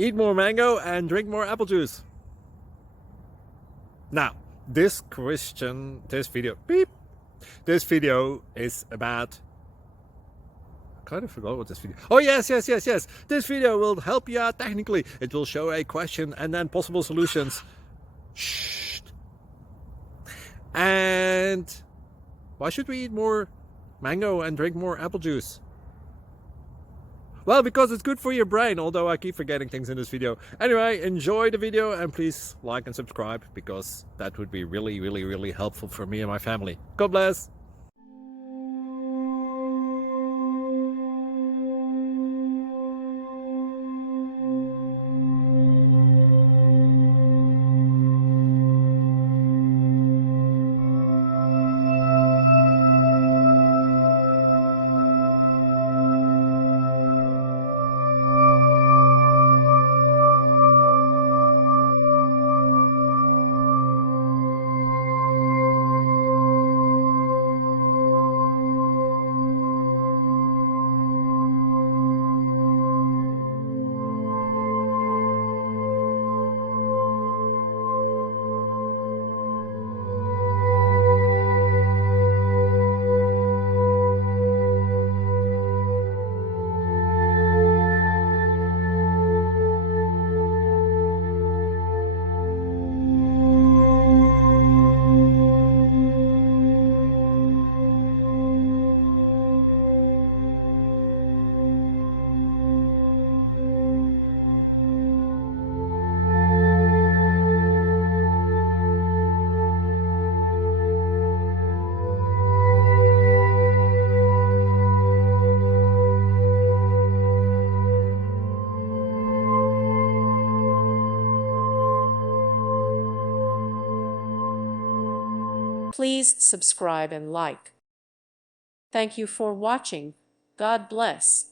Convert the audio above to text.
Eat more mango and drink more apple juice. Now, this video is about, I kind of forgot what this video. Oh yes. This video will help you out technically. It will show a question and then possible solutions. Shh. And why should we eat more mango and drink more apple juice? Well, because it's good for your brain, although I keep forgetting things in this video. Anyway, enjoy the video and please like and subscribe, because that would be really helpful for me and my family. God bless! Please subscribe and like. Thank you for watching. God bless.